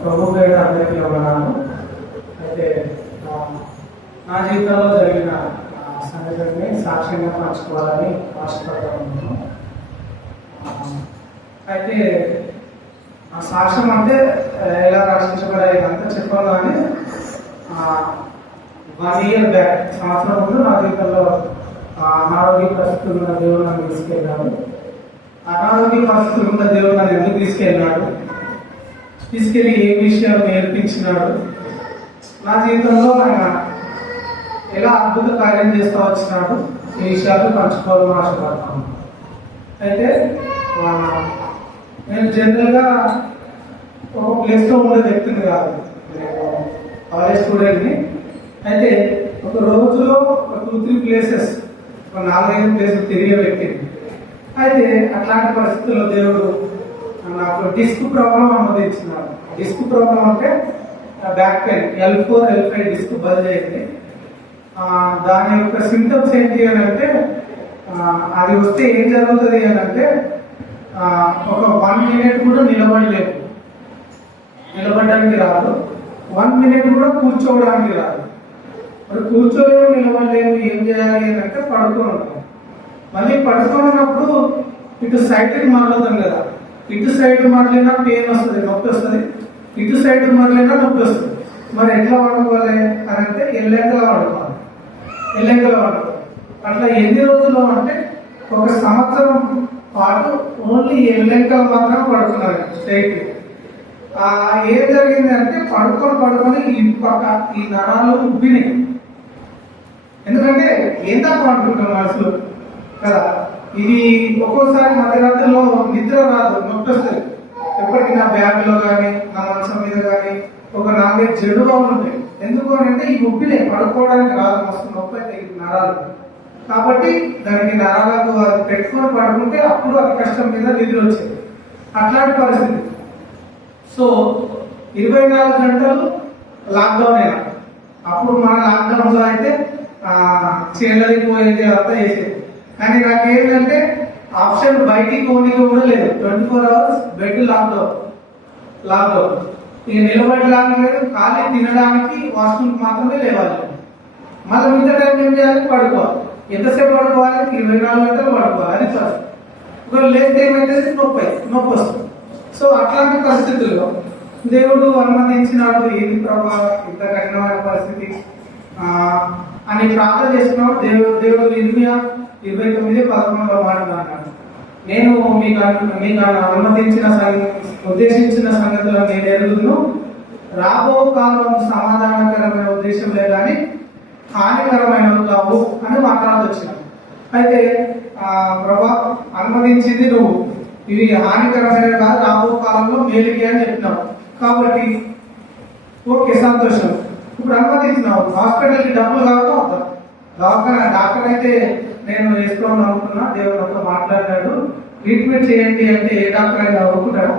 ప్రభు పేరు అందరికీ ఉన్నాను. అయితే నా జీవితంలో జరిగిన ఆ, సంఘటనని సాక్ష్యంగా పంచుకోవాలని ఆశపడతా ఉన్నాను. అయితే ఆ సాక్ష్యం అంటే ఎలా రక్షించబడేది ఇదంతా చెప్పాను కానీ వన్ ఇయర్ బ్యాక్ సంవత్సరం ముందు నా జీవితంలో అనారోగ్య పరిస్థితులు ఉన్న దేవుడు నన్ను తీసుకెళ్ళాడు. అనారోగ్య పరిస్థితులు ఉన్న దేవుడు నన్ను ఎందుకు తీసుకెళ్ళాడు? తీసుకెళ్ళి ఏ విషయాలు నేర్పించినాడు? నా జీవితంలో ఆయన ఎలా అద్భుత కార్యం చేస్తూ వచ్చినాడు ఈ విషయాలు పంచుకోవాలని ఆశపడతాను. అయితే నేను జనరల్గా ఒక ప్లేస్లో ఉండే వ్యక్తిని కాదు. నేను కాలేజ్ స్టూడెంట్ని అయితే ఒక రోజులో ఒక టూ త్రీ ప్లేసెస్ ఒక నాలుగైదు ప్లేసెస్ తిరిగే వ్యక్తిని. అయితే అట్లాంటి పరిస్థితుల్లో దేవుడు నాకు డిస్క్ ప్రాబ్లం అనుమతించినాడు డిస్క్ ప్రాబ్లం అంటే back pain. L four L five disc bulge అయింది దాని యొక్క సింటమ్స్ ఏంటి అని అంటే అది వస్తే ఏం జరుగుతుంది అని అంటే ఒక వన్ మినిట్ కూడా నిలబడలేదు. నిలబడడానికి రాదు. వన్ మినిట్ కూడా కూర్చోవడానికి రాదు. మరి కూర్చోలేము నిలబడలేము ఏం చేయాలి అని అంటే పడుకొని ఉంటాం మళ్ళీ పడుకొని ఉన్నప్పుడు ఇటు సైడ్కి మారుతాం కదా. ఇటు సైడ్ మరలైనా పెయిన్ వస్తుంది నొప్పి వస్తుంది. ఇటు సైడ్ మరలైనా నొప్పి వస్తుంది. మరి ఎట్లా వాడుకోవాలి అని అంటే ఎల్లెంకలా వాడుకోవాలి. ఎల్లెంకలా వాడుకోవాలి. అట్లా ఎన్ని రోజులు అంటే ఒక సంవత్సరం పాటు ఓన్లీ ఎల్లెంకలు మాత్రం పడుతున్నారు స్ట్రైట్. ఆ ఏం జరిగింది అంటే పడుకొని పడుకొని ఈ పక్క ఈ నరాలు ఉబ్బినాయి. ఎందుకంటే ఏం తక్కువ అసలు? కదా. ఇది ఒక్కోసారి మధ్యరాత్రిలో నిద్ర రాదు నొప్పి ఎప్పటికీ నా బ్యాగ్లో కానీ నా మంచం మీద కానీ ఒక నాలుగైదు జడుగా ఉంటాయి. ఎందుకు అని అంటే ఈ ఉబ్బినే పడుకోవడానికి రాదు మస్తు నొప్పి అయితే ఈ నరాలు. కాబట్టి దానికి నరాలకు అది పెట్టుకొని పడుకుంటే అప్పుడు అది కష్టం మీద నిద్ర వచ్చేది. అట్లాంటి పరిస్థితి. సో ఇరవై నాలుగు గంటలు లాక్డౌన్ అయినా. అప్పుడు మన లాక్డౌన్లో అయితే చేయాలి అంతా చేసేది కానీ నాకు ఏంటంటే ఆప్షన్ బయటికి పోనీకి కూడా లేదు. Twenty four hours bed lockdown lockdown ఇక నిలబడడానికి లేదు ఖాళీ తినడానికి వాష్రూమ్ మాత్రమే లేవాలి. మళ్ళీ మిగతా టైం ఏం చేయాలి? పడుకోవాలి. ఎంతసేపు పడుకోవాలి? ఇరవై నాలుగు గంటలు పడుకోవాలి. అది ఫస్ట్ ఒకవేళ లేకపోతే ఏమైతే నొప్పి నొప్పి వస్తుంది. సో అట్లాంటి పరిస్థితుల్లో దేవుడు అనుమతించినాడు ఏది ప్రభావ ఇంత కఠినమైన పరిస్థితి? అని ప్రార్థన చేసినప్పుడు దేవుడు. దేవుడు ఇర్మియా ఇరవై తొమ్మిది పదకొండులో మాట్లాడినాడు నేను మీకు మీకు అనుమతించిన ఉద్దేశించిన సంగతులను నేను ఎరుగును రాబో కాలం సమాధానకరమైన ఉద్దేశంలే కానీ హానికరమైనవి కావు అని మాట్లాడొచ్చిన అయితే ప్రభా అనుమతించింది నువ్వు. ఇవి హానికరమైనవి కాదు రాబో కాలంలో మేలుకి అని చెప్పినావు. కాబట్టి ఓకే సంతోషం. ఇప్పుడు అనుమతించినావు. హాస్పిటల్కి డబ్బులు కావడం వద్దాం. డాక్టర్ డాక్టర్ అయితే నేను వేసుకోవాలని అనుకున్నా దేవుడు నాతో మాట్లాడాడు. ట్రీట్మెంట్ చేయండి అంటే ఏ డాక్టర్ అయినా అనుకుంటాడు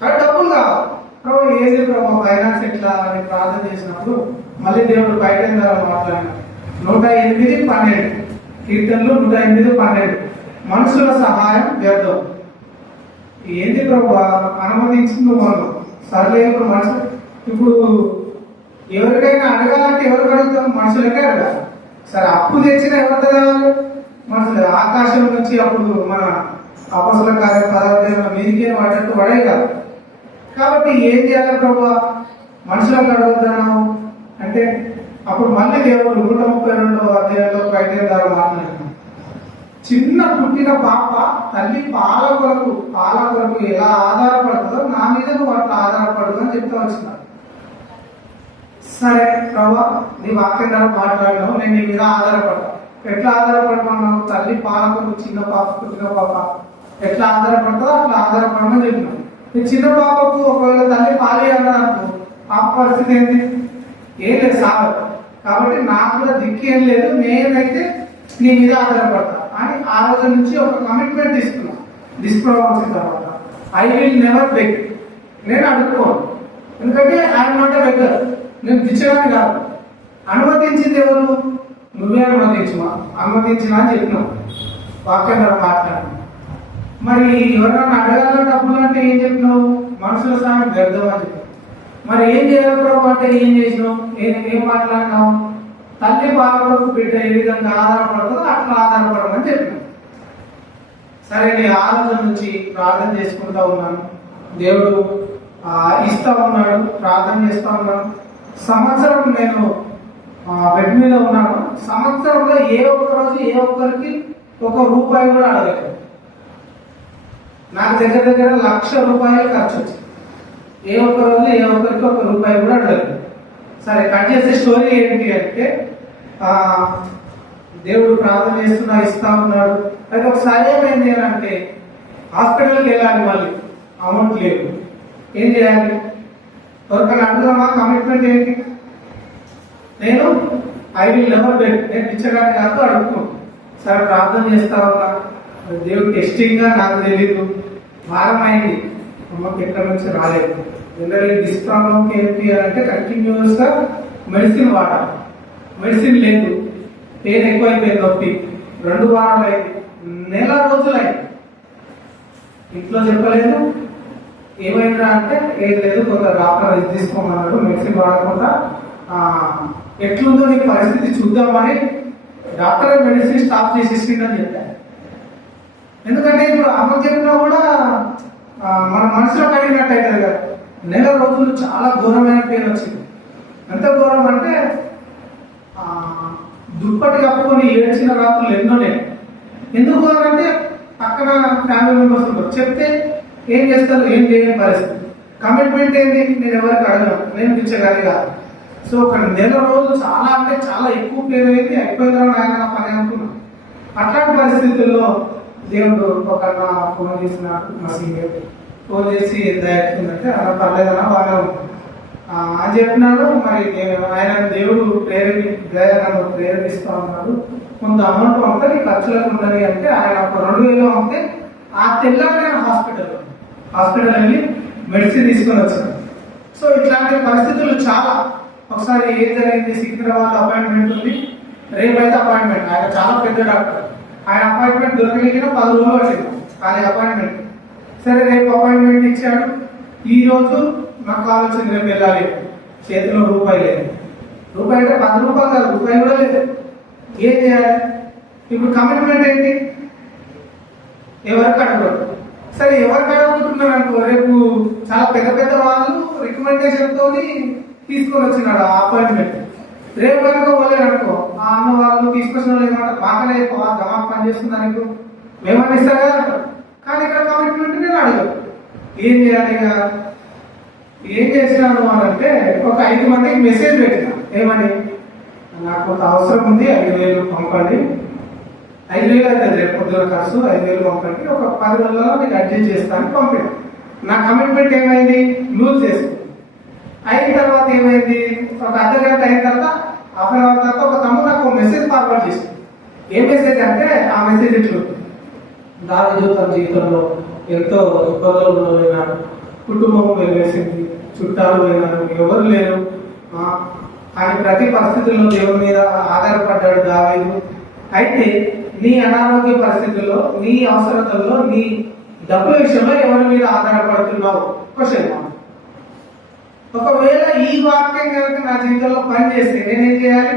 కానీ డబ్బులు కావు ప్రభు ఏది ప్రభు ఫైనాన్స్ ఎట్లా అని ప్రార్థన చేసినప్పుడు మళ్ళీ దేవుడు బయట మాట్లాడాడు. నూట ఎనిమిది పన్నెండు. కీర్తనలు నూట ఎనిమిది పన్నెండు. మనుషుల సహాయం వ్యర్థం. ఏంటి ప్రభు? అనుమతించింది మనం సర్లే ఇప్పుడు మనసు ఇప్పుడు ఎవరికైనా అడగాలంటే ఎవరు అడుగుతాం మనుషులకే అడగాలి. సరే అప్పు తెచ్చిన ఎవరి అడగాలి ఆకాశం నుంచి అప్పుడు మన అపసల కార్య మీదికే పడ్డట్టు పడే కాదు. కాబట్టి ఏం చేయాలి ప్రభా? మనుషులకు అడుగుతున్నావు అంటే అప్పుడు మళ్ళీ దేవుడు నూట ముప్పై రెండో అధ్యాయంలో బయట ద్వారా మాట్లాడుతున్నాం చిన్న పుట్టిన పాప తల్లి పాల కొరకు పాల కొరకు ఎలా ఆధారపడుతుందో నా మీద నువ్వు అట్లా ఆధారపడదు అని చెప్తా వచ్చిన సరే ప్రభా నీ వాక్యం ద్వారా మాట్లాడినావు నేను నీ మీద ఆధారపడ్డా ఎట్లా ఆధారపడమన్నావు తల్లి పాల చిన్న పాప పుట్టిన పాప. ఎట్లా ఆధారపడుతుందో అట్లా ఆధారపడమని చెప్పినావు ఈ చిన్న పాపకు ఒకవేళ తల్లి పాలి అన్నారనుకో పాప పరిస్థితి ఏంటి? ఏం లేదు సాగు కాబట్టి నాకు కూడా దిక్కు ఏం లేదు నేనైతే నీ మీద ఆధారపడతా అని ఆ రోజు నుంచి ఒక కమిట్మెంట్ తీసుకున్నా. డిస్ప్రూవ్ వచ్చిన తర్వాత. ఐ విల్ నెవర్ బెగ్ నేను అడుక్కోను. ఎందుకంటే ఆయన మాట బెటర్ నేను పిచ్చగాని కాదు. అనుమతించింది ఎవరు? నువ్వే అనుమతించమా? అనుమతించినా అని చెప్పినావు. వాక్యం మాట్లాడు. మరి ఎవరైనా అడగాల డబ్బులు అంటే ఏం చెప్పినావు? మనుషుల సాయం వ్యర్థం అని చెప్పావు మరి ఏం చేయాలి ప్రభు అంటే ఏం చేసినావు? ఏం ఏం మాట్లాడినావు? తల్లి బాల బిడ్డ ఏ విధంగా ఆధారపడుతుందో అట్లా ఆధారపడమని చెప్పినావు. సరే నేను ఆలోచన నుంచి ప్రార్థన చేసుకుంటా ఉన్నాను. దేవుడు ఇస్తా ఉన్నాడు. ప్రార్థన చేస్తా ఉన్నాను. సంవత్సరం నేను బెడ్ మీద ఉన్నాను. సంవత్సరంలో ఏ ఒక్క రోజు ఏ ఒక్కరికి ఒక రూపాయి కూడా అడగలేదు. నాకు దగ్గర దగ్గర లక్ష రూపాయలు ఖర్చు వచ్చింది ఏ ఒక్క రోజు ఏ ఒక్కరికి ఒక రూపాయి కూడా అడగలేదు. సరే కట్ చేసే స్టోరీ ఏంటి అంటే దేవుడు ప్రార్థన చేస్తున్నా ఇస్తా ఉన్నాడు. అయితే ఒకసారి ఏమైంది అని అంటే హాస్పిటల్కి వెళ్ళాలి మళ్ళీ అమౌంట్ లేదు. ఏం చేయాలి? ఎవరికైనా అడుగుదామా? కమిట్మెంట్ ఏంటి? నేను ఐ విల్ నెవర్ బెట్ నేను పిచ్చగానే కాదు అడుగుతాను సార్ ప్రార్థన చేస్తా ఉన్నా దేవుడు టెస్టింగ్గా నాకు తెలియదు భారం అయింది అమ్మకి ఎక్కడి నుంచి రాలేదు. జనరల్లీ డిస్ ప్రాబ్లంకి ఏంటి అంటే కంటిన్యూస్గా మెడిసిన్ వాడాలి. మెడిసిన్ లేదు. పెయిన్ ఎక్కువైపోయింది నొప్పి రెండు వారాలు అయింది. నెల రోజులు అయింది. ఇంట్లో చెప్పలేదు. ఏమైందా అంటే ఏం లేదు కొంత డాక్టర్ ఇది తీసుకోమన్నాడు మెడిసిన్ వాడకుండా ఎట్లుందో నీ పరిస్థితి చూద్దామని డాక్టర్ మెడిసిన్ స్టాప్ చేసేసిండని చెప్పారు ఎందుకంటే ఇప్పుడు అమ్మ చెప్పినా కూడా మన మనసులో కలిగినట్టు అవుతుంది కదా. నెల రోజులు చాలా ఘోరమైన పెయిన్ వచ్చింది. ఎంత ఘోరం అంటే దుప్పటి కప్పుకొని ఏడ్చిన రాత్రులు ఎన్నో ఎందుకు అంటే పక్కన ఫ్యామిలీ మెంబర్స్ ఉంటారు. చెప్తే ఏం చేస్తారు ఏం చేయని పరిస్థితి. కమిట్మెంట్ ఏంటి నేను ఎవరికి అడగను. నేను పిచ్చగాని కాదు. సో ఒక నెల రోజులు చాలా అంటే చాలా ఎక్కువ పేరు అయింది అయిపోయిన ఆయన నా పని అనుకున్నాను అట్లాంటి పరిస్థితుల్లో దేవుడు ఒక అన్న ఫోన్ చేసిన మా సీనియర్ ఫోన్ చేసి ఎంత అలా పర్లేదన్నా బాగా ఉంది. అని చెప్పినాడు. మరి నేను ఆయన దేవుడు ప్రేరేపి దయాలను ప్రేరేపిస్తా ఉన్నాడు కొంత అమౌంట్ పంపితే నీ ఖర్చులకు ఉన్నది అంటే ఆయన ఒక రెండు వేలు పంపితే ఆ తెల్లారి హాస్పిటల్లో హాస్పిటల్ హాస్పిటల్ వెళ్ళి మెడిసిన్ తీసుకొని వచ్చాను. సో ఇట్లాంటి పరిస్థితులు చాలా. ఒకసారి ఏం జరిగింది? సికింద్రాబాద్ అపాయింట్మెంట్ ఉంది. రేపైతే అపాయింట్మెంట్. ఆయన చాలా పెద్ద డాక్టర్. ఆయన అపాయింట్మెంట్ దొరకలిగిన పది రోజులు పట్టింది. ఆయన అపాయింట్మెంట్. సరే రేపు అపాయింట్మెంట్ ఇచ్చాడు. ఈ రోజు నాకు ఆలోచన రేపు వెళ్ళాలి. చేతిలో రూపాయి లేదు. రూపాయి అంటే పది రూపాయలు కాదు రూపాయి కూడా లేదు. ఏం చేయాలి? ఇప్పుడు కమిట్మెంట్ ఏంటి? ఎవరికి అడగడు సరే ఎవరికి అనుకుంటున్నాను అనుకో రేపు చాలా పెద్ద పెద్ద వాళ్ళు రికమెండేషన్ తోని తీసుకొని వచ్చినాడు ఆ అపాయింట్మెంట్ రేపు కనుక పోలేదు అనుకో ఆ అన్న వాళ్ళు తీసుకొచ్చిన వాళ్ళు ఏమంటారు బాగానే గమా పని చేస్తుందా నీకు? మేమని ఇస్తారు కదా కానీ ఇక్కడ కమిట్మెంట్ నేను అడగదు ఏం చేయాలి ఇక? ఏం చేసినాను అని అంటే ఒక ఐదు మందికి మెసేజ్ పెట్టిన. ఏమని? నాకు కొంత అవసరం ఉంది ఐదు వేలు పంపండి. ఐదు వేలు అయితే రేపు పొద్దున ఖర్చు ఐదు వేలు పంపండి. ఒక పది రోజుల్లో మీకు అడ్జస్ట్ చేస్తాను పంపాను నా కమిట్మెంట్ ఏమైంది? లూజ్ చేసుకుంది అయిన తర్వాత ఏమైంది? ఒక అర్ధ గంట అయిన తర్వాత హాఫ్ అన్ అవర్ తర్వాత ఒక తమ్ముడు నాకు ఒక మెసేజ్ ఫార్వర్డ్ చేసింది ఏ మెసేజ్ అంటే ఆ మెసేజ్ ఇట్లు దాని తన జీవితంలో ఎంతో ఇబ్బందులు పోయినాడు కుటుంబం వెళ్ళేసింది చుట్టాలు పోయినారు ఎవరు లేరు. ఆయన ప్రతి పరిస్థితుల్లో దేవుని మీద ఆధారపడ్డాడు దావేదు. అయితే నీ అనారోగ్య పరిస్థితుల్లో నీ అవసరతల్లో నీ డబ్బు విషయంలో ఎవరి మీద ఆధారపడుతున్నావు? క్వశ్చన్ మార్క్ ఒకవేళ ఈ వాక్యం కనుక నా జీవితంలో పని చేస్తే నేనేం చేయాలి?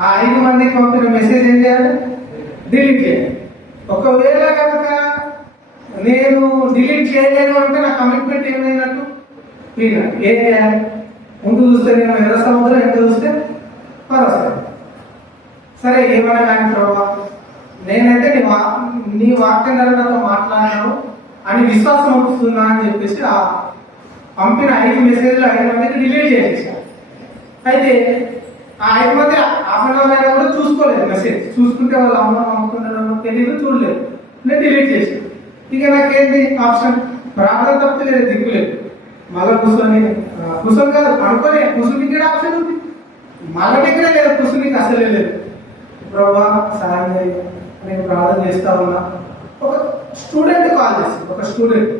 ఆ ఐదు మందికి పంపిన మెసేజ్ ఏం చేయాలి? డిలీట్ చేయాలి. ఒకవేళ కనుక నేను డిలీట్ చేయలేను అంటే నా కమిట్మెంట్ ఏమైనట్టు? ఏం చేయాలి? ముందు చూస్తే నేను ఎర్ర సముద్రం ఎంత చూస్తే? పరస్పరం సరే ఏమైనా ప్రభావ నేనైతే నీ వా నీ వాక్యం ద్వారా నాతో మాట్లాడినావు అని విశ్వాసం వస్తుందా అని చెప్పేసి ఆ పంపిన ఐదు మెసేజ్లు ఐదు మందికి డిలీట్ చేసేసాను అయితే ఆ ఐదు మంది హాఫ్ అన్ అవర్ అయినా కూడా చూసుకోలేదు మెసేజ్. చూసుకుంటే వాళ్ళు అమ్మ అమ్ముకుంటారో తెలియదు చూడలేదు. నేను డిలీట్ చేసాను ఇక నాకేంటి ఆప్షన్? ప్రార్థన తప్పితే లేదు దిక్కు లేదు. మళ్ళీ కూర్చొని ఆ, కూర్చొని కాదు పడుకొని కూర్చునికి కూడా ఆప్షన్ ఉంది. మళ్ళీ దగ్గరే లేదు కూర్చునికి అసలే లేదు. ప్రభా సాయం నేను ప్రార్థన చేస్తా ఉన్నా. ఒక స్టూడెంట్ కాల్ చేసి ఒక స్టూడెంట్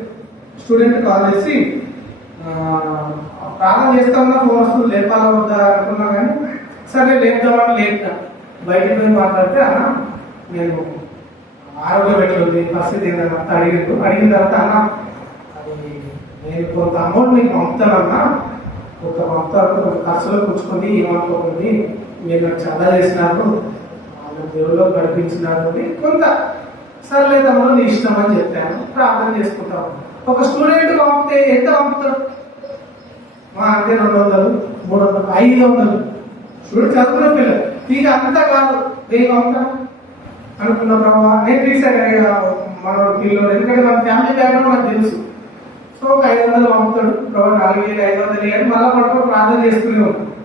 స్టూడెంట్ కాల్ చేసి ప్రార్థన చేస్తా ఉన్నా ఫోన్ వస్తుంది లేపాలా వద్దా అనుకున్నా కానీ సరే లేపుదామని లేపుతా బయటకు పోయి మాట్లాడితే అన్న నేను ఆరోగ్యం ఎట్లుంది? పరిస్థితి ఏంటన్నా అంతా అడిగిండు. అడిగిన తర్వాత అన్న అది నేను కొంత అమౌంట్ నీకు పంపుతానన్నా కొంత పంపుతా ఖర్చులో కూర్చుకొని ఏమనుకోకండి. మీరు నాకు చాలా చేసినారు. దేవుల్లో గడిపించినారు కొంత సర్లే తమ్ముడు నీ ఇష్టం అని చెప్పాను. ప్రార్థన చేసుకుంటాం. ఒక స్టూడెంట్ పంపితే ఎంత పంపుతాడు? మా అంటే రెండు వందలు మూడు వందలు ఐదు వందలు. స్టూడెంట్ చదువుకున్న పిల్లలు. ఇక అంతా కాదు. ఏం పంపుతాను అనుకున్న ప్రభావ నేను తీసాను మన పిల్లలు ఎందుకంటే మన ఫ్యామిలీ బ్యాక్గ్రౌండ్ నాకు తెలుసు. సో ఒక ఐదు వందలు పంపుతాడు. ప్రభావ నాలుగు వేలు ఐదు వందలు వేయాలి మళ్ళీ పట్టుకొని ప్రార్థన చేసుకునే ఉంటాం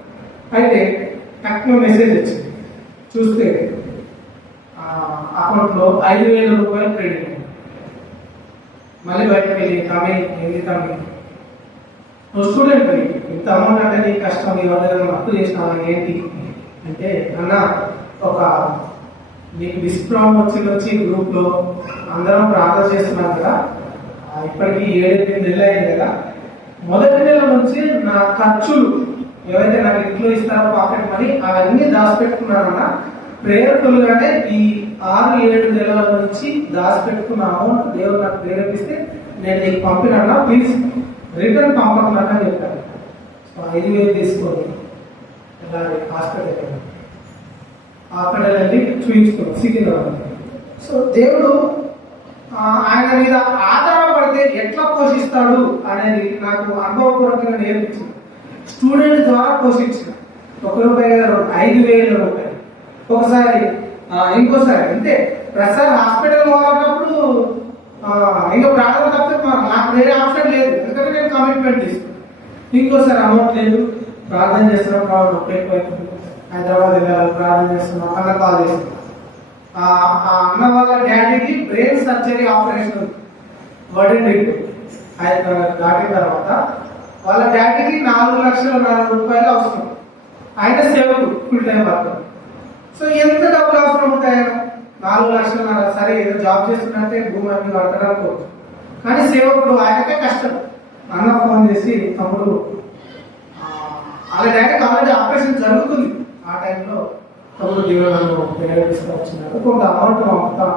అయితే టక్ను మెసేజ్ వచ్చింది. చూస్తే అకౌంట్లో ఐదు వేల రూపాయలు క్రెడిట్ అయింది. మళ్ళీ బయటకు వెళ్ళి తమ్మి ఏంది తమ్మి? నువ్వు స్టూడెంట్ ఇంత అమౌంట్ అంటే నీకు కష్టం నీ వల్ల అప్పు చేసినావా? ఏంటి? అంటే అన్న ఒక నీకు డిస్ప్లామ్ వచ్చి వచ్చి గ్రూప్లో అందరం ప్రార్థన చేస్తున్నాం కదా. ఇప్పటికీ ఏడు ఏడెనిమిది నెలలు అయింది కదా. మొదటి నెల నుంచి నా ఖర్చులు ఏవైతే నాకు ఇంట్లో ఇస్తారో పాకెట్ మనీ అవన్నీ దాచిపెట్టుకున్నానన్న ప్రేరకులు ఈ ఆరు ఏడు నెలల నుంచి దాచిపెట్టుకున్న అమౌంట్ దేవుడు నాకు ప్రేరేపిస్తే నేను నీకు పంపినా ప్లీజ్ రిటర్న్ పంపకుండా చెప్పాను సో ఐదు వేలు తీసుకొని అలాగే హాస్పిటల్ అక్కడ హాస్పిటల్ వెళ్ళి చూపించుకున్నాను సికింద్రాబాద్ సో దేవుడు ఆయన మీద ఆధారపడితే ఎట్లా పోషిస్తాడు అనేది నాకు అనుభవపూర్వకంగా నేర్పించింది. స్టూడెంట్ ద్వారా పోషించిన. ఒక రూపాయి ఐదు వేల రూపాయలు. ఒకసారి ఇంకోసారి అంతే ప్రసాద్ హాస్పిటల్ పోవాలన్నప్పుడు ఇంకో ఇంకా ప్రాణం తప్పితే మా- నాకు వేరే ఆప్షన్ లేదు. ఎందుకంటే నేను కమిట్మెంట్ తీసుకున్నాను ఇంకోసారి అమౌంట్ లేదు. ప్రార్థన చేస్తున్నాం ప్రాబ్లం నొప్పి హైదరాబాద్ వెళ్ళాలి ప్రార్థన చేస్తున్నాం అన్న కాల్ చేస్తున్నాం. ఆ అన్న వాళ్ళ డాడీకి బ్రెయిన్ సర్జరీ ఆపరేషన్ వర్డెన్ దాటిన తర్వాత వాళ్ళ డాడీకి నాలుగు లక్షల నాలుగు రూపాయలు అవసరం. ఆయన సేవకు ఫుల్ టైం వర్కర్ సో ఎంత డబ్బులు అవసరం ఉంటాయి ఆయన నాలుగు లక్షల సరే ఏదో జాబ్ చేస్తున్నట్టే భూమి అన్ని కట్టడానికి కానీ సేవకుడు ఆయనకే కష్టం. అన్న ఫోన్ చేసి తమ్ముడు అలాగే వాళ్ళ ఆల్రెడీ ఆపరేషన్ జరుగుతుంది. ఆ టైంలో తమ్ముడు దీవెనలో తీసుకొచ్చినారు కొంత అమౌంట్ పంపుతా.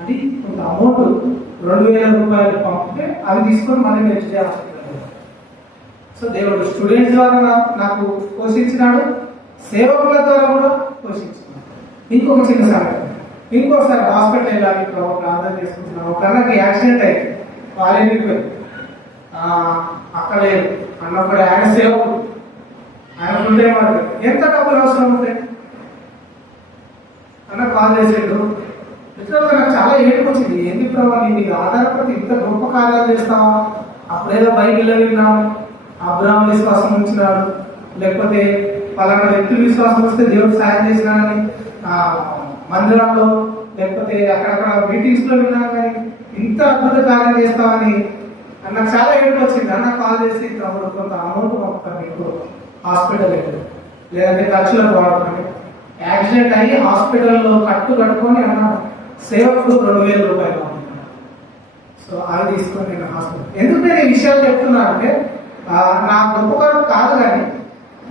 అని కొంత అమౌంట్ రెండు వేల రూపాయలు పంపితే అవి తీసుకొని మళ్ళీ నెక్స్ట్ డే హాస్పిటల్ సో దేవుడు స్టూడెంట్స్ ద్వారా నాకు పోషించినాడు. సేవకుల ద్వారా కూడా ఇంకొక చిన్న సంగతి ఇంకోసారి హాస్పిటల్ వెళ్ళాలి ఒక ప్రార్థన చేసుకుంటున్నాను ఒక అన్నకి యాక్సిడెంట్ అయింది. వాళ్ళకి అక్కడ లేదు. అన్నప్పుడు ఆయన సేవకుడు. ఆయన ఫుల్ టైం ఎంత డబ్బులు అవసరం ఉంటాయి అన్న కాల్ చేసేడు లిటరల్గా నాకు చాలా ఏడుపు వచ్చింది. ఎందుకు ప్రభావ నీ ఆధారపడి ఇంత గొప్ప కార్యాలు చేస్తావా? అప్పుడేదో బైబిల్లో విన్నాం. అబ్రాహం విశ్వాసం ఉంచినాడు. లేకపోతే పలానా వ్యక్తి విశ్వాసం వస్తే దేవుడు సాయం చేసినానని మందిరాల్లో లేకపోతే అక్కడక్కడ మీటింగ్స్లో విన్నాను కానీ ఇంత అద్భుత కార్యం చేస్తామని నాకు చాలా ఏడుపు వచ్చింది. అన్న కాల్ చేసి తమ్ముడు కొంత అమౌంట్ పంపుతాను మీకు హాస్పిటల్ లేదంటే ఖర్చులకు వాడుకోండి యాక్సిడెంట్ అయ్యి హాస్పిటల్లో కట్టు కట్టుకొని అన్న సేవకు రెండు వేల రూపాయలు సో అది తీసుకొని నేను హాస్పిటల్ ఎందుకు నేను ఈ విషయాలు చెప్తున్నా అంటే నా గొప్పగారు కాదు కానీ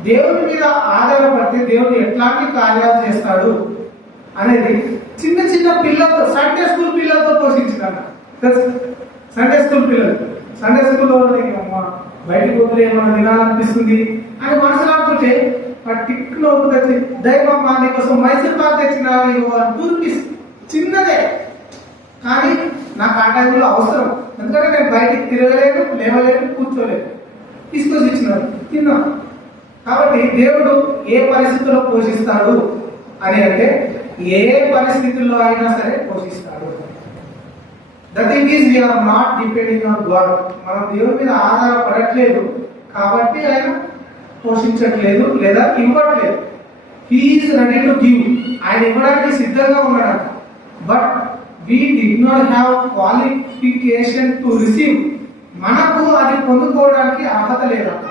దేవుని మీద ఆధారపడితే దేవుడు ఎట్లాంటి కార్యాలు చేస్తాడు అనేది చిన్న చిన్న పిల్లలతో సండే స్కూల్ పిల్లలతో పోషించిన సండే స్కూల్ పిల్లలు. సండే స్కూల్లో అమ్మ బయటకు పోతే ఏమన్నా తినాలనిపిస్తుంది అని మనసులో రాకుంటే ఆ టిక్ నోటు తెచ్చి దైవమ్మ నీకోసం మైసూర్ పాక్ తెచ్చిన టూర్కి చిన్నదే. కానీ నాకు ఆ టైంలో అవసరం. ఎందుకంటే నేను బయటికి తిరగలేను లేవలేను కూర్చోలేను. తీసుకొచ్చి ఇచ్చినాడు. తిన్నాను కాబట్టి దేవుడు ఏ పరిస్థితుల్లో పోషిస్తాడు అని అంటే ఏ పరిస్థితుల్లో అయినా సరే పోషిస్తాడు. The thing is we are not depending on God మనం దేవుడి మీద ఆధారపడట్లేదు. కాబట్టి ఆయన పోషించట్లేదు లేదా ఇవ్వట్లేదు. హీఈస్ రెడీ టు గివ్ ఆయన ఇవ్వడానికి సిద్ధంగా ఉన్నాడు but we did not have qualification to receive మనకు అది పొందుకోవడానికి అర్హత లేదంట.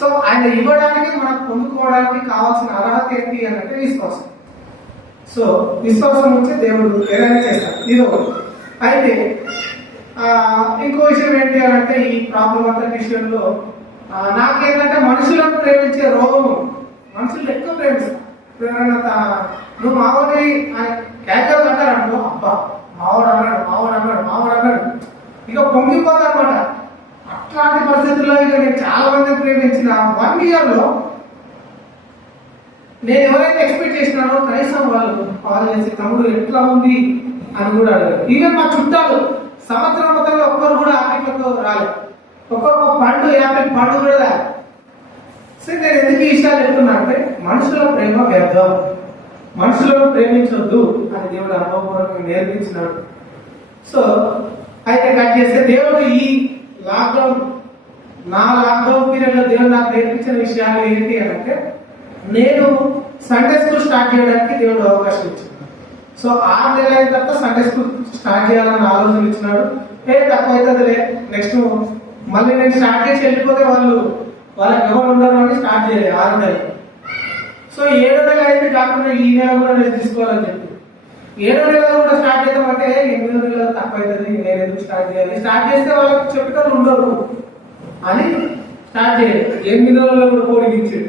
సో ఆయన ఇవ్వడానికి మనకు పొందుకోవడానికి కావాల్సిన అర్హత ఏంటి అని అంటే విశ్వాసం సో విశ్వాసం ఉంటే దేవుడు ఏదైనా చేస్తాడు. ఇది ఒకటి. అయితే ఇంకో విషయం ఏంటి అని అంటే ఈ ప్రాబ్లం అంతా విషయంలో నాకేంటంటే మనుషులను ప్రేమించే రోగం మనుషులు ఎక్కువ ప్రేమిస్తాను ఇప్పుడు నువ్వు మావాడి క్యాజువల్ అంటారు అనుకో అబ్బా మావడు అన్నాడు మావడు అన్నాడు మావడు అన్నాడు. ఇక పొంగిపోతా అనమాట అట్లాంటి పరిస్థితుల్లో ఇక నేను చాలా మంది ప్రేమించిన వన్ ఇయర్లో నేను ఎవరైతే ఎక్స్పెక్ట్ చేసినానో కనీసం వాళ్ళు కాల్ చేసి తమ్ముడు ఎట్లా ఉంది? అని కూడా అడిగారు. ఈవెన్ మా చుట్టాలు సంవత్సరం మొత్తంలో ఒక్కరు కూడా ఆపికతో రాలేదు ఒక్కొక్క పండు యాభై పండు కూడా రాలేదు సరే నేను ఎందుకు ఈ విషయాలు చెప్తున్నా అంటే మనుషుల ప్రేమ వ్యర్థం. మనుషులను ప్రేమించొద్దు అని దేవుడు అనుభవపూర్వకంగా నేర్పించినాడు. సో అయితే కట్ చేస్తే దేవుడు ఈ లాక్డౌన్ నా లాక్డౌన్ పీరియడ్లో దేవుడు నాకు నేర్పించిన విషయాలు ఏంటి అని అంటే నేను సండే స్కూల్ స్టార్ట్ చేయడానికి దేవుడు అవకాశం ఇచ్చాడు. సో ఆరు నెల అయిన తర్వాత సండే స్కూల్ స్టార్ట్ చేయాలని ఆలోచన ఇచ్చినాడు. ఏ తక్కువ అవుతుందిలే నెక్స్ట్ మళ్ళీ నేను స్టార్ట్ చేసి వెళ్ళిపోతే వాళ్ళు వాళ్ళకి ఎవరు ఉండరు అని స్టార్ట్ చేయలేదు ఆరు నెలలు. సో ఏడు నెల అయితే డాక్టర్ ఈ నెల కూడా నేను తీసుకోవాలని చెప్పి. ఏడో నెలలో కూడా స్టార్ట్ చేద్దామంటే ఎనిమిదో నెలలో తక్కువ అవుతుంది నేను ఎందుకు స్టార్ట్ చేయాలి? స్టార్ట్ చేస్తే వాళ్ళకి చెప్తారు ఉండరు అని స్టార్ట్ చేయాలి ఎనిమిది రోజుల్లో కూడా పొడిగించాడు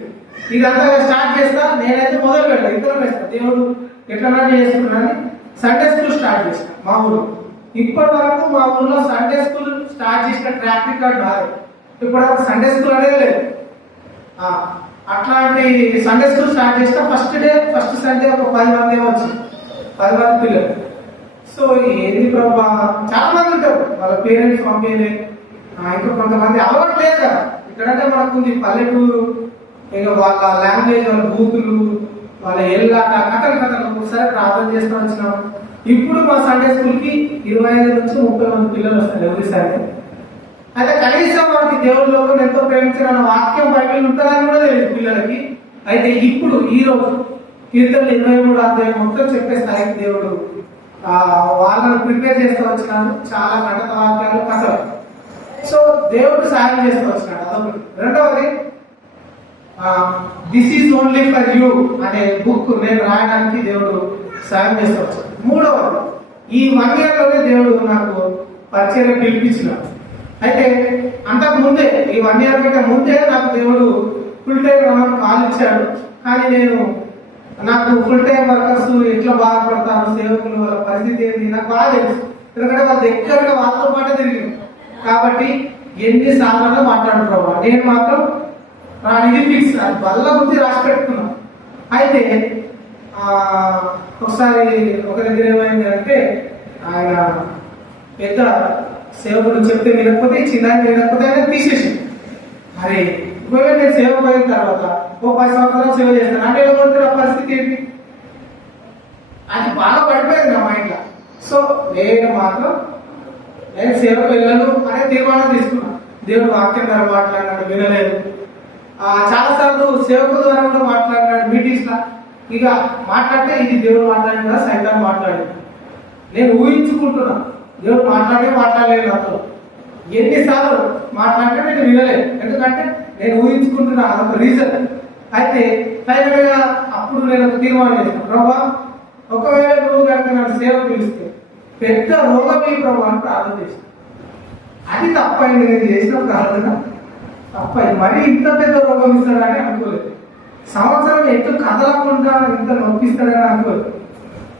ఇదంతా స్టార్ట్ చేస్తా నేనైతే మొదలు పెట్టాను ఇద్దరం వేస్తా దేవుడు ఎట్లా చేసుకున్నాను సండే స్కూల్ స్టార్ట్ చేసిన మా ఊరు. ఇప్పటి వరకు మా ఊర్లో సండే స్కూల్ స్టార్ట్ చేసిన ట్రాక్ రికార్డ్ రాలేదు ఇప్పుడు సండే స్కూల్ అనేది లేదు. అట్లాంటి సండే స్కూల్ స్టార్ట్ చేసిన ఫస్ట్ డే ఫస్ట్ సండే ఒక పది మంది వచ్చింది పది పిల్లలు. సో ఏంది ప్రభా? చాలా మంది ఉంటారు. వాళ్ళ పేరెంట్స్ పంపేది. ఇంకా కొంతమంది అలవాటు లేదు కదా. ఇక్కడంటే మనకు ఉంది పల్లెటూరు ఇక వాళ్ళ లాంగ్వేజ్ వాళ్ళ బూతులు వాళ్ళ ఎల్లాట కథలు కథలు. ఒకసారి ప్రార్థన చేస్తూ వచ్చినాం. ఇప్పుడు మా సండే స్కూల్కి ఇరవై ఐదు నుంచి ముప్పై మంది పిల్లలు వస్తారు ఎవరి సండే అయితే కనీసం వారికి దేవుడి లోకం ఎంతో ప్రేమించిన వాక్యం బైబిల్ ఉంటుందని కూడా తెలియదు పిల్లలకి. అయితే ఇప్పుడు ఈ రోజు కీర్తన ఇరవై మూడు అధ్యాయం మొత్తం చెప్పే స్థాయికి దేవుడు ఆ వాళ్ళని ప్రిపేర్ చేస్తూ వచ్చినాడు. చాలా గణత వాక్యాలు కథలు. సో దేవుడు సాయం చేస్తూ వచ్చినాడు. అదొకటి. రెండవది this is only for you అనే బుక్ నేను రాయడానికి దేవుడు సాయం చేస్తూ వచ్చాడు. మూడవది ఈ వన్ ఇయర్లోనే దేవుడు నాకు పరిచయం పిలిపించినాడు. అయితే అంతకు ముందే ఈ వన్ ఇయర్ కంటే ముందే నాకు దేవుడు ఫుల్ టైం రమ్మని కాల్ ఇచ్చాడు. కానీ నేను నాకు ఫుల్ టైం వర్కర్స్ ఎట్లా బాధపడతారు సేవకులు వాళ్ళ పరిస్థితి ఏంటి నాకు బాగా తెలుసు. ఎందుకంటే వాళ్ళ దగ్గరగా వాళ్ళతో పాటే తిరిగి కాబట్టి ఎన్ని సార్లు మాట్లాడుతున్నావా నేను మాత్రం ఇది ఫిక్స్ అది బల్ల గురించి రాసి పెట్టుకున్నాను అయితే ఒకసారి ఒక దగ్గర ఏమైంది అంటే ఆయన పెద్ద సేవకులు చెప్తే వినకపోతే చిన్న వినకపోతే ఆయన తీసేసి అరే ఒకవేళ నేను సేవ పోయిన తర్వాత ఓ పది సంవత్సరాలు సేవ చేస్తాను. అంటే ఎవరు ఆ పరిస్థితి ఏంటి? అది బాగా పడిపోయింది నా మైండ్లో సో నేను మాత్రం నేను సేవకు వెళ్ళను అనే తీర్మానం తీసుకున్నా దేవుడు వాక్యం ద్వారా మాట్లాడినాడు వినలేదు. చాలాసార్లు చాలా సార్లు ద్వారా కూడా మాట్లాడినాడు మీటింగ్స్ లా. ఇక మాట్లాడితే ఇది దేవుడు మాట్లాడింది కదా సైతాన్ మాట్లాడింది. నేను ఊహించుకుంటున్నా దేవుడు మాట్లాడే మాట్లాడలేదు నాతో ఎన్నిసార్లు మాట్లాడితే నేను వినలేదు. ఎందుకంటే నేను ఊహించుకుంటున్నా అదొక రీజన్ అయితే ఫైనల్గా అప్పుడు నేను ఒక తీర్మానం చేశాను. ప్రభా ఒకవేళ నువ్వు కనుక నన్ను సేవ పిలిస్తే పెద్ద రోగమే ప్రభా అని ప్రార్థన చేశాను. అది తప్పైంది. నేను చేసిన ప్రార్థన తప్పైంది. మరీ ఇంత పెద్ద రోగం ఇస్తాడని అనుకోలేదు. సంవత్సరం ఎటు కదలకుండా ఇంత నొప్పిస్తాడని అనుకోలేదు.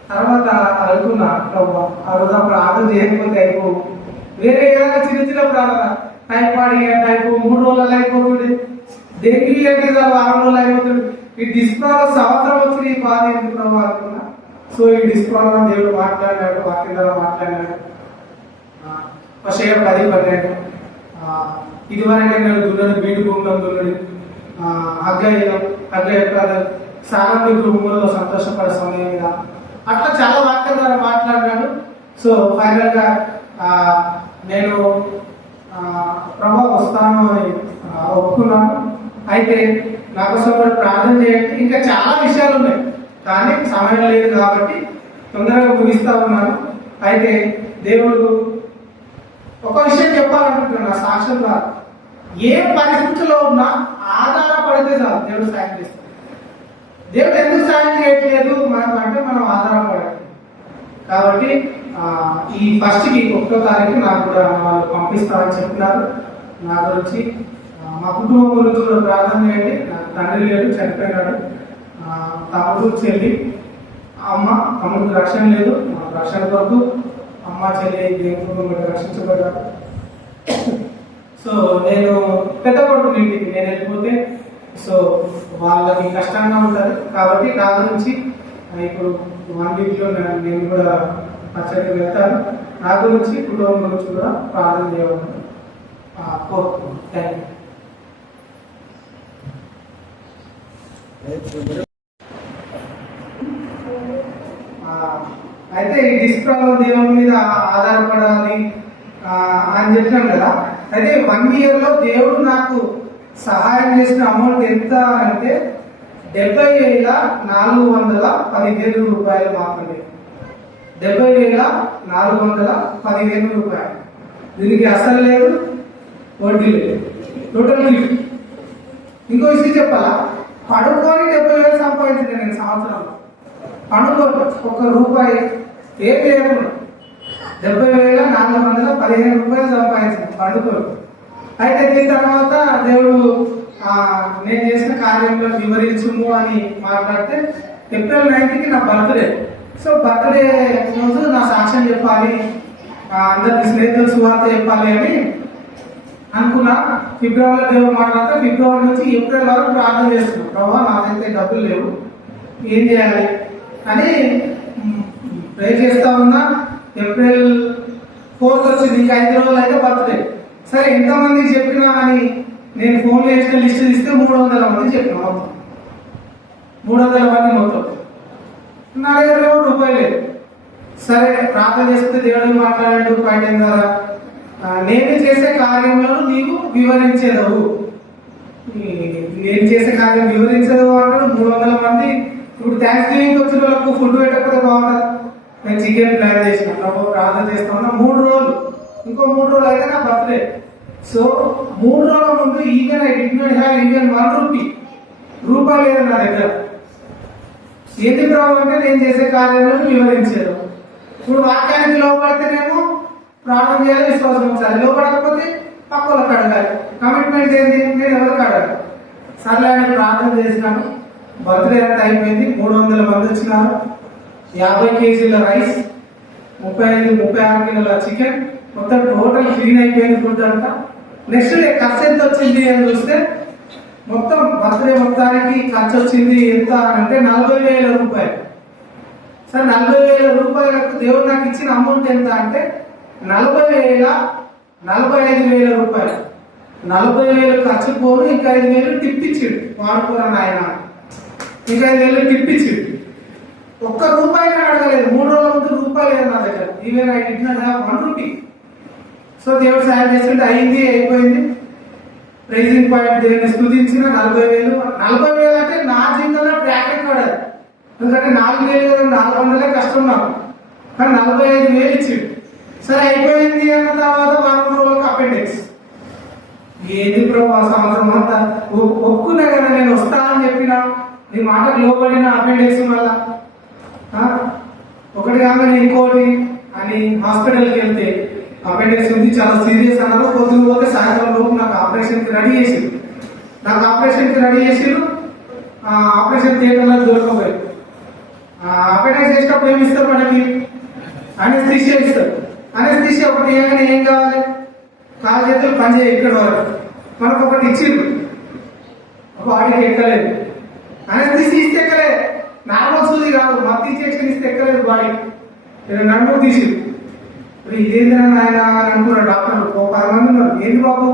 తర్వాత అనుకున్నా ప్రభా ఆ రోజు అప్పుడు ఆర్డర్ చేయకపోతే అయిపో. వేరే ఏదైనా చిన్న చిన్న ప్రార్థన. టైం పాడి టైపు మూడు రోజులు అయిపోతుంది. డెంగీ అంటే వారం రోజులు అయిపోతుంది. ఈ డిస్ప్రాలో సంవత్సరం వచ్చిన ఈ బాధ ఎందుకు అనుకున్నా సో ఈ డిస్ప్రాలో దేవుడు మాట్లాడినాడు వాక్యం ద్వారా మాట్లాడినాడు ఫస్ట్ పది పన్నెండు. ఇదివరకే నేను దున్నడు బీడు భూమిలో దున్నడు అగ్గయ్యం అగ్గయ్య సారంభి సాగంలో సంతోషపడే సమయం మీద అట్లా చాలా వాక్యం ద్వారా మాట్లాడినాడు. సో ఫైనల్గా నేను ప్రభా వస్తాను అని ఒప్పుకున్నాను. అయితే నాకు కోసం ప్రార్థన చేయండి. ఇంకా చాలా విషయాలు ఉన్నాయి. కానీ సమయం లేదు కాబట్టి తొందరగా ముగిస్తా ఉన్నాను. అయితే దేవుడు ఒక విషయం చెప్పాలనుకుంటున్నా సాక్ష్యం ద్వారా. ఏ పరిస్థితిలో ఉన్నా ఆధారపడితే చాలు దేవుడు సాయం చేస్తాడు. దేవుడు ఎందుకు సాయం చేయట్లేదు? మనం అంటే మనం ఆధారపడాలి. కాబట్టి ఈ ఫస్ట్కి ఒకటో తారీఖు నాకు కూడా వాళ్ళు పంపిస్తారని చెప్పినారు. నా గురించి మా కుటుంబం గురించి కూడా ప్రార్థన చేయండి. నాకు తండ్రి లేడు చనిపోయినాడు. తమ్ముడు చెల్లి అమ్మ తమ్ముడికి రక్షణ లేదు. మా రక్షణ కొరకు అమ్మ చెల్లి దేవుడు మీరు రక్షించబడ్డారు. సో నేను పెద్ద కొడుకు ఇంటికి నేను వెళ్ళిపోతే సో వాళ్ళకి కష్టంగా ఉంటుంది. కాబట్టి నా గురించి ఇప్పుడు వన్ వీక్లో నేను కూడా పచ్చడికి వెళ్తాను నా గురించి కుటుంబం గురించి కూడా ప్రార్థన చేయాలని కోరుతున్నాను థ్యాంక్ యూ అయితే ఈ డిస్ప్రాబ్లం దేవుని మీద ఆధారపడాలి అని చెప్పాను కదా. అయితే వన్ ఇయర్లో దేవుడు నాకు సహాయం చేసిన అమౌంట్ ఎంత అంటే డెబ్బై వేల నాలుగు వందల పదిహేను రూపాయలు మాత్రమే. డెబ్బై వేల నాలుగు వందల పదిహేను రూపాయలు. దీనికి అసలు లేదు వడ్డీ లేదు. టోటల్ గిఫ్ట్ ఇంకో విషయం చెప్పాలా? పడుకొని డెబ్బై వేలు సంపాదించిన నేను సంవత్సరంలో. పడుకొని ఒక్క రూపాయి ఏం లేకుండా డెబ్బై వేల నాలుగు వందల పదిహేను రూపాయలు సంపాదించిన పండుగలు అయితే దీని తర్వాత దేవుడు నేను చేసిన కార్యంలో వివరించుము అని మాట్లాడితే ఏప్రిల్ నైన్త్కి నా బర్త్డే సో బర్త్డే రోజు నా సాక్ష్యం చెప్పాలి. ఆ, అందరికి స్నేహితులు సువార్త చెప్పాలి అని అనుకున్నా. ఫిబ్రవరి దేవుడు మాట్లాడితే ఫిబ్రవరి నుంచి ఏప్రిల్ వరకు ప్రార్థన చేస్తున్నాం. ప్రభావ నాకైతే డబ్బులు లేవు. ఏం చేయాలి? అని ప్రే చేస్తా ఉన్నా. ఏప్రిల్ ఫోర్త్ వచ్చింది. ఇంకా ఐదు రోజులు అయితే బర్త్డే. సరే ఎంతమందికి చెప్పినా అని నేను ఫోన్ చేసిన లిస్ట్ ఇస్తే మూడు వందల మంది చెప్పిన. మొత్తం మూడు వందల మంది మొత్తం. నా దగ్గర ఏమో రూపాయలు లేదు సరే ప్రార్థన చేస్తే దేవుడు మాట్లాడాడు పాయింట్ ఏం కదా నేను చేసే కార్యంలో నీవు వివరించేదవు నేను చేసే కార్యం వివరించదు అంటాడు. మూడు వందల మంది ఇప్పుడు థ్యాంక్స్ గివింగ్ వచ్చిన వాళ్ళకు ఫుడ్ పెట్టకపోతే బాగుంటుంది నేను చికెన్ ప్లాన్ చేసిన. ప్రభు ప్రార్థన చేస్తా ఉన్నా. మూడు రోజులు. ఇంకో మూడు రోజులు అయితే నా బర్త్డే సో మూడు రోజుల ముందు even I did not have even one rupee రూపాయలు లేదు నా దగ్గర. ఏంటి ప్రభు అంటే నేను చేసే కార్యాలను వివరించారు ఇప్పుడు వాక్యానికి లోపడితేనేమో ప్రార్థన చేయాలి విశ్వాసం ఉంచాలి. లోపడకపోతే పక్కలో కడగాలి అడగాలి. కమిట్మెంట్ ఏంటి నేను ఎవరికి అడగాలి సర్లే అని ప్రార్థన చేసినాను. బర్త్డే అంత అయిపోయింది. మూడు వందల మంది వచ్చినారు. యాభై కేజీల రైస్ ముప్పై ఐదు ముప్పై ఆరు కిలోల చికెన్. మొత్తం టోటల్ క్లీన్ అయిపోయింది ఫుడ్ అంతా. నెక్స్ట్ డే ఖర్చు ఎంత వచ్చింది అని చూస్తే మొత్తం బర్త్డే మొత్తానికి ఖర్చు వచ్చింది ఎంత అంటే నలభై వేల రూపాయలు. సార్ నలభై వేల రూపాయలకు దేవుడు నాకు ఇచ్చిన అమౌంట్ ఎంత అంటే నలభై వేల నలభై ఐదు వేల రూపాయలు. నలభై వేలు ఖర్చు పోను ఇంకా ఐదు వేలు టిప్పించాడు వాడుకోరా నాయన ఇంకా ఐదు వేలు టిప్పించాడు ఒక్క రూపాయి అడగలేదు. మూడు రోజుల ముందు రూపాయలు లేదు నా దగ్గర. Even I did one rupee. So దేవుడు సాయం చేస్తుంటే అయింది అయిపోయింది. ప్రైజింగ్ పాయింట్ దేవుని స్థుతించిన నలభై వేలు? నలభై వేలు అంటే నా జీవితంలో ట్రాక్ రికార్డ్ అది. ఎందుకంటే నాలుగు వేలు నాలుగు వందలే కష్టం నాకు. కానీ నలభై ఐదు వేలు ఇచ్చిండు. సరే అయిపోయింది అన్న తర్వాత వారం రోజులకు అపెండిక్స్ ఏది ప్రభు ఆ సంవత్సరం అంతా? ఒ- ఒప్పుకున్నా కదా నేను వస్తా అని చెప్పినా? నీ మాటకు లోబడిన అపెండిక్స్ వల్ల ఒకటి కాకుండా ఇంకోటి అని హాస్పిటల్కి వెళ్తే అపెండిక్స్ ఉంది చాలా సీరియస్ అన్నారు పొద్దున పోతే సాయంత్రం లోపు నాకు ఆపరేషన్కి రెడీ చేసిరు నాకు ఆపరేషన్కి రెడీ చేసిరు ఆపరేషన్ థియేటర్లో దొరకపోయి అపెండిక్స్ చేసినప్పుడు ఏమి ఇస్తారు మనకి? అనస్థిషియా ఇస్తారు. తీసి ఒకటి ఏమైనా ఏం కావాలి? కాలు చేతులు పనిచేయ ఇక్కడ వరకు. మనకు ఒకటి ఇచ్చిండ్రు వాడికి ఎక్కలేదు. అనస్థిషి ఇస్తే ఎక్కలేదు నార్మల్ సూది కాదు. మత్తి ఇంజెక్షన్ ఇస్తే ఎక్కలేదు బాడీ నడుము తీసిండు. ఇప్పుడు ఇదేంటని ఆయన అని అనుకున్నాడు డాక్టర్. ఓ ఉన్నారు. ఏంటి బాబు?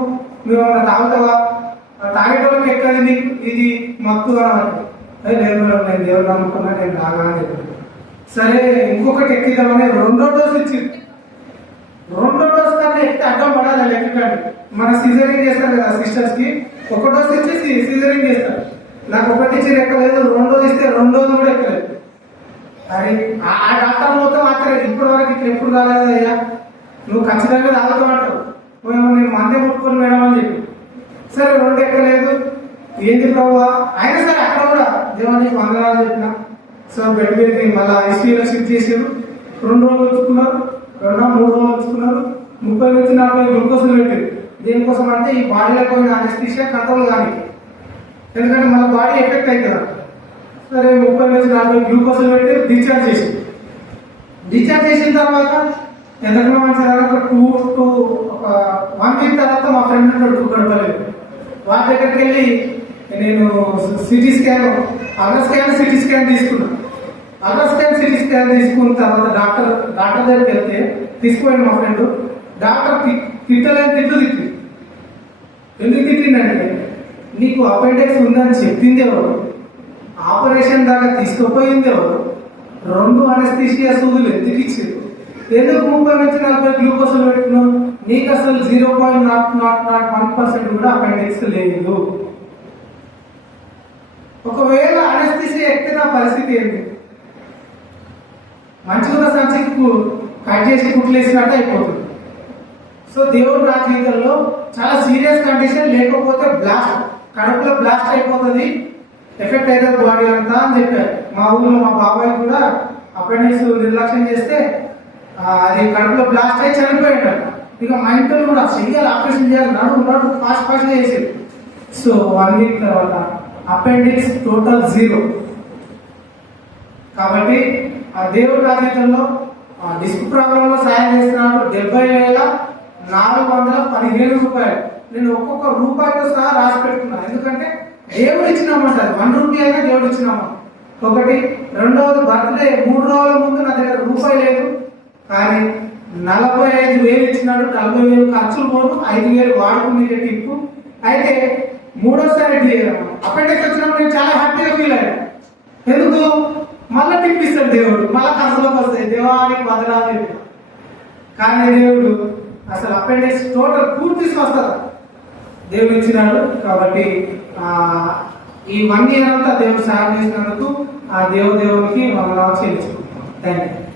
నువ్వు ఏమన్నా తాగుతావా? తాగేటోళ్ళకి ఎక్కది నీకు ఇది. మత్తు అన్నట్టు. అదే లేదు నేను దేవుడు నమ్ముకున్నా నేను తాగా అని చెప్పాను సరే ఇంకొకటి ఎక్కిద్దామని రెండో డోసు ఇచ్చింది రెండో డోస్ కన్నా ఎక్కితే అడ్డం పడాలి లెక్కకండి మన సిజరింగ్ చేస్తారు కదా సిస్టర్స్కి ఒక డోస్ ఇచ్చి సిజరింగ్ చేస్తారు. నాకు ఒకటి ఇచ్చి ఎక్కలేదు రెండోది ఇస్తే రెండోది కూడా ఎక్కలేదు. అరే ఆ డాక్టర్ మొత్తం ఆచలేదు ఇప్పటి వరకు ఇట్లా ఎప్పుడు రాలేదు అయ్యా? నువ్వు ఖచ్చితంగా తాగుతామంటావు ఏమో నేను మందే ముట్టుకొని మేడం అని చెప్పి. సరే రెండు ఎక్కలేదు. ఏంటి ప్రభు? అయినా సరే అక్కడ కూడా దేవానికి వందనాలు చెప్పిన. సో బెడ్ మీద మళ్ళీ ఐసీయూలో షిఫ్ట్ చేసారు రెండు రోజులు వచ్చుకున్నారు రెండు మూడు రోజులు వచ్చుకున్నారు ముప్పై నుంచి నలభై గ్లూకోజ్లు పెట్టారు. దేనికోసం అంటే ఈ బాడీలో పోయిన అనెస్థిషియా కంట్రోల్ కానీ ఎందుకంటే మన బాడీ ఎఫెక్ట్ అవుతుంది. సరే ముప్పై నుంచి నలభై గ్లూకోజ్లు పెట్టి డిశ్చార్జ్ చేసి డిశ్చార్జ్ చేసిన తర్వాత ఎంతకన్నా మంచి ఒక టూ టూ ఒక వన్ వీక్ తర్వాత మా ఫ్రెండ్ ఉంటాడు గడపలేదు వాళ్ళ దగ్గరికి వెళ్ళి నేను CT scan ultra scan CT scan తీసుకున్నా. అల్ట్రా స్కాన్ సిటీ స్కాన్ తీసుకున్న తర్వాత డాక్టర్ డాక్టర్ దగ్గరికి వెళ్తే తీసుకుపోయాను మా ఫ్రెండ్ డాక్టర్ తిట్టలేని తిట్టు తిట్టి ఎందుకు తిట్టిందంటే నీకు అపెండిక్స్ ఉందని చెప్పింది ఎవరు? ఆపరేషన్ దాకా తీసుకుపోయింది ఎవరు? రెండు అనస్థిషియా సూదులు ఎందుకు ఇచ్చారు? ఎందుకు ముప్పై నుంచి నలభై గ్లూకోజులు పెట్టినావు నీకు అసలు zero point not not not one percent కూడా అపెండిక్స్ లేదు. ఒకవేళ అనస్థిషియా ఎక్కితే నా పరిస్థితి ఏంటి మంచిగా సంచికి కట్ చేసి కుట్లేసినట్టు అయిపోతుంది. సో దేవుడు నా జీవితంలో చాలా సీరియస్ కండిషన్ లేకపోతే బ్లాస్ట్ కడుపులో బ్లాస్ట్ అయిపోతుంది. ఎఫెక్ట్ అవుతుంది బాడీ అంతా అని చెప్పారు. మా ఊళ్ళో మా బాబాయ్ కూడా అపెండిక్స్ నిర్లక్ష్యం చేస్తే అది కడుపులో బ్లాస్ట్ అయి చనిపోయాడు. ఇక మా ఇంట్లో కూడా చెయ్యాలి ఆపరేషన్ చేయాలి నడు నడు ఫాస్ట్ ఫాస్ట్ చేసేది సో వన్ వీక్ తర్వాత అపెండిక్స్ టోటల్ జీరో కాబట్టి ఆ దేవుడి నా డిస్క్ ప్రాబ్లంలో సాయం చేస్తున్నాడు డెబ్బై వేల నాలుగు వందల పదిహేను రూపాయలు. నేను ఒక్కొక్క రూపాయితో సహా రాసి పెట్టుకున్నాను ఎందుకంటే దేవుడు ఇచ్చినామంట వన్ రూపీ అయినా దేవుడు ఇచ్చినాము ఒకటి రెండవది బర్త్డే మూడు రోజుల ముందు నా దగ్గర రూపాయి లేదు. కానీ నలభై ఐదు వేలు ఇచ్చినాడు నలభై వేలు ఖర్చులు పోను ఐదు వేలు వాడుకునే టిప్పు. అయితే మూడోసారి అపెండిక్స్ వచ్చినప్పుడు నేను చాలా హ్యాపీగా ఫీల్ అయ్యాను. ఎందుకు? మళ్ళా ఇస్తాడు దేవుడు. మళ్ళా ఖర్చులోకి వస్తాయి. దేవానికి వదలాలి కానీ దేవుడు అసలు అపెండిక్స్ టోటల్ పూర్తి స్వస్థత దేవుడు ఇచ్చినాడు. కాబట్టి ఈ వన్ ఇయర్ అంతా దేవుడు సాయం చేసినందుకు ఆ దేవ దేవునికి వందనాలు చేయించుకుంటాం థ్యాంక్ యూ